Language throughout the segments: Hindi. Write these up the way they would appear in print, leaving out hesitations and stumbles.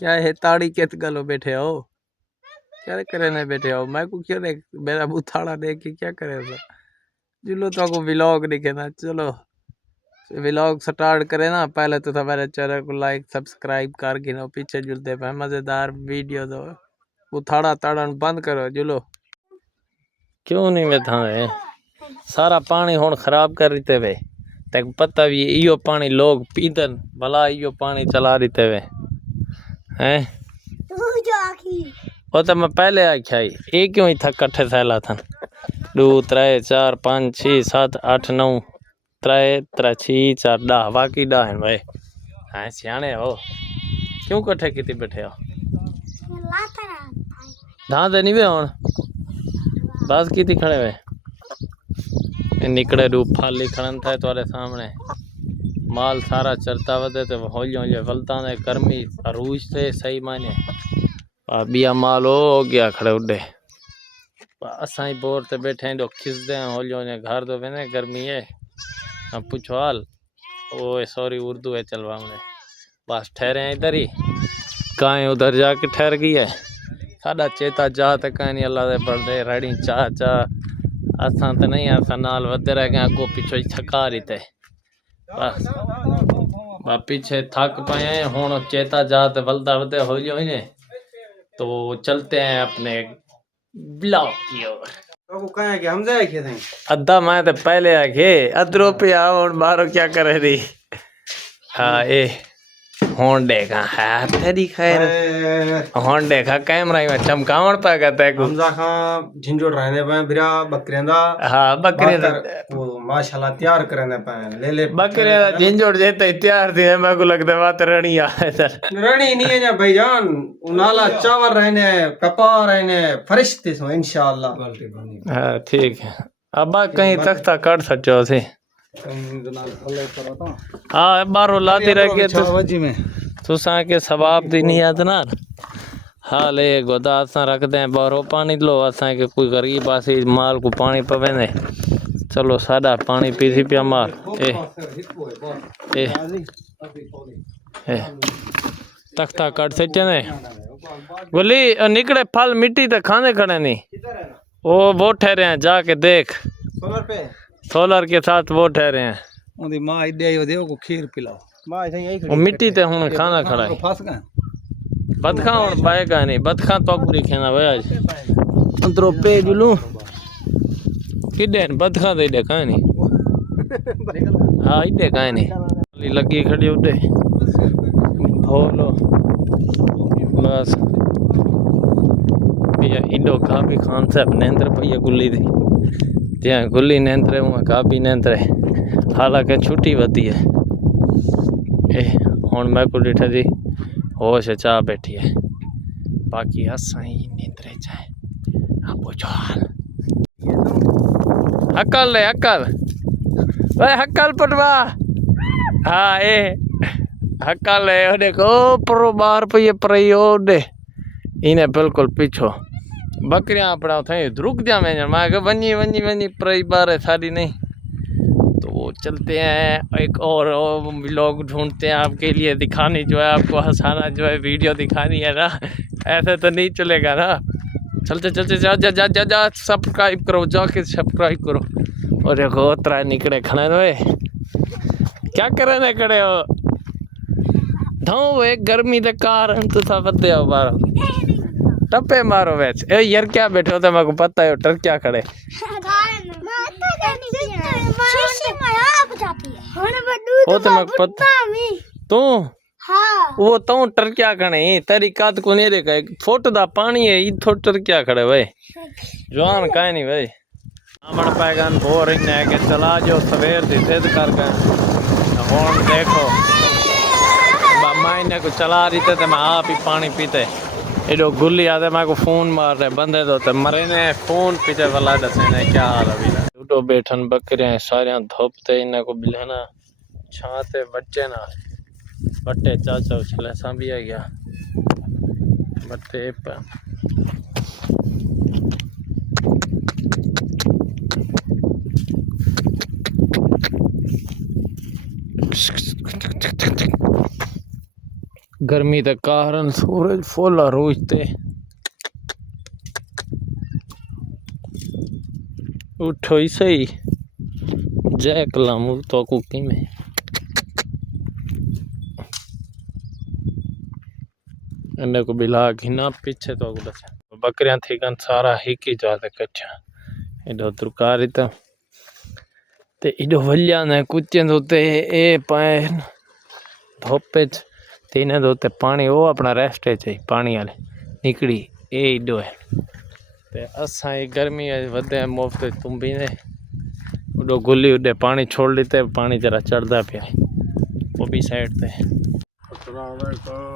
क्या है ताड़ी केत गलो बैठे हो, क्या करे ने बैठे हो? मैं को क्यों देख मेरा बुथाड़ा देख के क्या करे सर? जुलो तो को व्लॉग दिखे ना। चलो व्लॉग स्टार्ट करे ना। पहले तो हमारे चैनल को लाइक सब्सक्राइब कर गिनो, पीछे जुलते पे मजेदार वीडियो दो। बुथाड़ा ताड़न बंद करो जुलो। क्यों नहीं मैं था सारा पानी हुन खराब कर रही वे। ते पता भी इयो पानी लोग पीदन भला इयो पानी चला रही वे हैं। वो तो मैं पहले आख्या ही ये क्यों ही था कट्ठे थैला था 2 3 4 5 6 7 8 9 3 3 6 4 10 बाकी 10 हैं भाई। हाँ सियाने हो क्यों कट्ठे किती बैठे हो? धां दे नहीं वे हुन बस किती खड़े वे निकड़े रूप फाली खड़न था तुम्हारे सामने। माल सारा चरता वधे तो हौली हौली फलता ने गर्मी अरूज से सही माने बिया माल हो गया खड़े उड़े। असा ही बोर ते बैठे हैं खिसदे हैं हौली हौली घर दो वेने गर्मी है। अब पूछो हाल ओ सॉरी उर्दू है चलवा हमने बस ठहरे हैं इधर ही कहीं उधर जाके ठहर गई है। साडा चेता जा तक कहीं अल्लाह दे बड़दे रेडी चा चा असा तो नहीं असा नाल वधे रह गए अगो पिछो थका रही थे बस पीछे थक पाए हुन चेता जा तो वलदा वधे हौली हौली। तो चलते हैं अपने ब्लॉग की ओर। अद्धा मैं तो पहले आके अदरो पे आओ और मारो क्या करे रही। हाँ ए होन देखा है तेरी खैर होन देखा कैमरा में चमकावण पा गया है हमजा खां झिंझोड़ रहने पे बिरा बकरियां दा। हाँ बकरियां वो माशाल्लाह तैयार करने पे ले बकरियां झिंझोड़ जेते तैयार थी मेरे को लगता है बात रणी है सर रणी नहीं है ना भाईजान उनाला चावल रहने कपा रहने फरिश्ते सो इंशाल्लाह। हाँ ठीक है अब कहीं तख्ता काट सचो से हाँ बारो लाती रह गए तुसा के सवाब दी नहीं याद ना। हाँ ले गोदा असा रख दे बारो पानी लो असा के कोई गरीब आसी माल को पानी पवे ने चलो सादा पानी पीसी पिया मार ए तख्ता काट सचे ने बोली निकले फल मिट्टी ते खाने खड़े नहीं वो ठहरे हैं जाके देख सोलर के साथ वो ठहरे हैं उनकी माँ इडे देव को खीर पिलाओ माँ वो मिट्टी ते हुन खाना खड़ा है फंस गए बदखा हुन बाएगा नहीं बदखा तो पूरी खाना भाई आज अंदरों पे जुलू किडे बदखा दे दे काहे नहीं हाँ इडे काहे नहीं लगी खड़ी उडे बोलो बस भैया इडो का भी खान साहब नेंद्र भैया गुल्ली थी त्या गुल्ली नेंद्रे हुआ का भी नेंद्रे हालांकि छुट्टी वधी है ए हुन मैं को डिठा दी होश चाह बैठी है बाकी असा ही नींदरे जाए हाँ पूछो हाल अकल ले अकल भाई अकल पटवा हाँ ए अकल है ओ देखो परो बाहर पे परयो दे इन्हें बिल्कुल पीछो बकरियां अपना थे रुक जा मैं वनी वनी वनी परई बार है सारी नहीं तो चलते हैं एक और व्लॉग ढूंढते हैं आपके लिए दिखानी जो है आपको हंसाना जो है वीडियो दिखानी है ना ऐसे तो नहीं चलेगा ना। चलते चलते जा जा जा जा जा सब्सक्राइब करो जाके सब्सक्राइब करो और देखो त्रा निकले खड़े रहे क्या करने खड़े हो ढो एक गर्मी के कारण तो सब बदे हो मारो टप्पे मारो वैच ए यार क्या बैठे हो तो मेरे को पता है टर क्या खड़े वो तो मैं पता तू हाँ वो तो टर क्या खड़े तेरी कात को नहीं देखा फोट दा पानी है ये थोड़ा टर क्या खड़े भाई जवान काहे नहीं भाई आमन पैगन बोरिंग है के चला जो सवेर दी सिद्ध कर गए फोन देखो मायने को चला रही थे मैं आप ही पानी पीते एडो गुल्ली आते मैं को फोन मार रहे बंदे तो मरे ने फोन पीते वाला दसे ने क्या हाल अभी उठो बैठन बकरे सारे धोपते इन्हें को बिलहना छाते बच्चे ना बट्टे चाचा उछले सा भी आ गया बट्टे गर्मी के कारण सूरज फुल रोजते उठो ही सही जय कलाम तो कुकी में इन्हें को बिला घिना पीछे तो बकरियां थी गन सारा हिक ही जाते कच्चा एडो तुरकारी ते इडो वल्या ने कुत्ते दोते ए पाए धोपे तीने दोते पानी वो अपना रेस्ट है पानी वाले निकड़ी ए इडो है ते असा ये गर्मी है वधे मुफ्त तुम्बी ने उडो गुल्ली उडे पानी छोड़ लेते पानी जरा चढ़दा पे वो भी साइड पे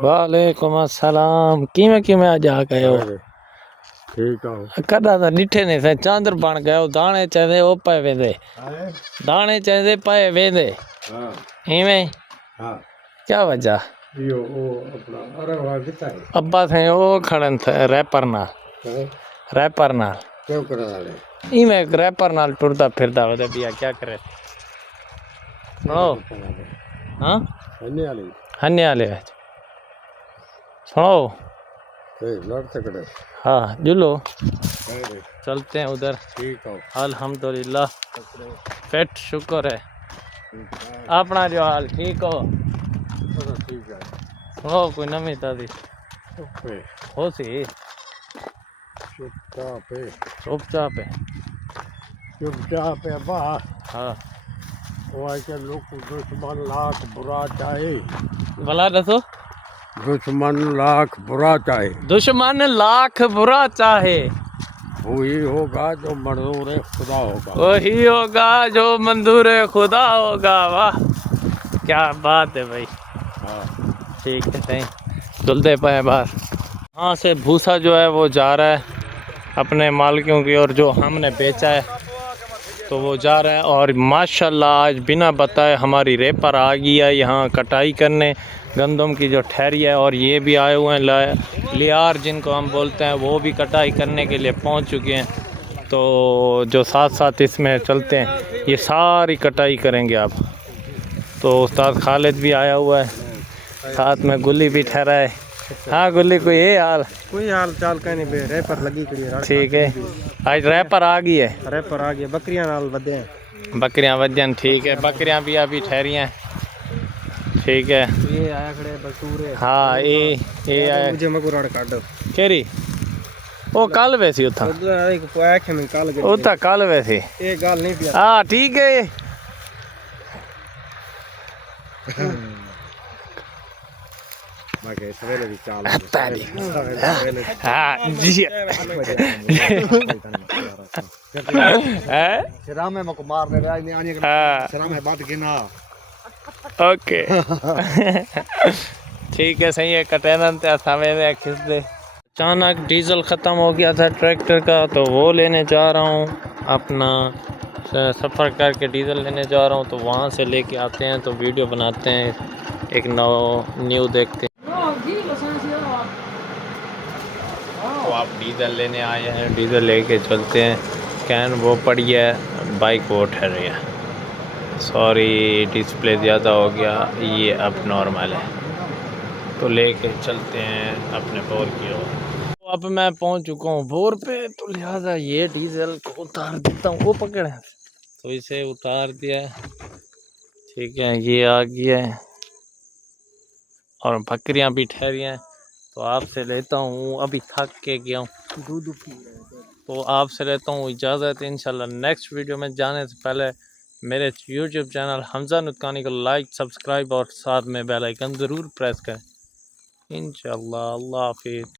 वालेकुम अस्सलाम किमें किमें आज आ गए हो ठीक है कदा तो डिठे नहीं थे चांदर बन गए दाने चाहे वो पाए वेंदे दाने चाहे पाए वेंदे हां इवें हां क्या वजह यो ओ अपना अरे वाह कितना है अब्बा थे वो खड़न थे रैपर नाल क्यों करा रहे इवें रैपर नाल टुरदा फिरदा वदे बिया क्या करे सुनो हां अन्य वाली हन्ने वाले सुनो लड़ते कड़े हाँ जुलो चलते हैं उधर ठीक है अल्हम्दुलिल्लाह पेट शुक्र है अपना जो हाल ठीक हो ठीक है सुनो कोई नमी ताजी हो सी चुपचाप है चुपचाप है बा हाँ वो ऐसे लोग दुश्मन लाख बुरा चाहे भला दसो दुश्मन लाख बुरा चाहे दुश्मन लाख बुरा चाहे वही होगा जो मंजूर खुदा होगा वही होगा जो मंजूर खुदा होगा वाह क्या बात है भाई हाँ ठीक है सही चलते पाए बाहर यहाँ से भूसा जो है वो जा रहा है अपने मालिकों की और जो हमने बेचा है तो वो जा रहा है और माशाल्लाह आज बिना बताए हमारी रेपर आ गई है यहाँ कटाई करने गंदम की जो ठहरी है और ये भी आए हुए हैं लियार जिनको हम बोलते हैं वो भी कटाई करने के लिए पहुँच चुके हैं तो जो साथ साथ इसमें चलते हैं ये सारी कटाई करेंगे आप तो उस्ताद खालिद भी आया हुआ है साथ में गुल्ली भी ठहरा है हाँ गुल्ली कोई हाल चाल का नहीं बे रैपर लगी कड़ी ठीक है आज रैपर आ गई है रैपर आ गया बकरियां नाल वधे हैं बकरियां वजन ठीक है बकरियां भी अभी ठहरी हैं ठीक है ये आया खड़े बसूरे हाँ ये आया मुझे मगुराड़ काट केरी वो कल वैसी उथा एक आखे में काल गई उथा कल वैसी ये गाल नहीं पिया हाँ ठीक है बाकी सवेरे भी चाल हाँ जी शराम में मको मारने रहा नहीं आने हाँ शराम में बात गिना ओके ठीक है सही है कटेनन ते समय खिस दे अचानक डीजल ख़त्म हो गया था ट्रैक्टर का तो वो लेने जा रहा हूँ अपना सफ़र करके डीजल लेने जा रहा हूँ तो वहाँ से लेके आते हैं तो वीडियो बनाते हैं एक न्यू देखते हैं तो आप डीजल लेने आए हैं डीजल लेके चलते हैं कैन वो पड़ी है बाइक वो ठहरी है सॉरी डिस्प्ले ज़्यादा हो गया ये अब नॉर्मल है तो लेके चलते हैं अपने बोर की ओर तो अब मैं पहुंच चुका हूँ बोर पे तो लिहाजा ये डीजल को उतार देता हूँ वो पकड़े तो इसे उतार दिया है ठीक है ये आ गया है और बकरियां भी ठहरी हैं तो आपसे लेता हूँ अभी थक के गया हूँ दूध तो आपसे लेता हूँ इजाज़त इंशाल्लाह नेक्स्ट वीडियो में जाने से पहले मेरे यूट्यूब चैनल हमजा नुतकानी को लाइक सब्सक्राइब और साथ में बेल आइकन ज़रूर प्रेस करें इंशाल्लाह अल्लाह हाफिज़।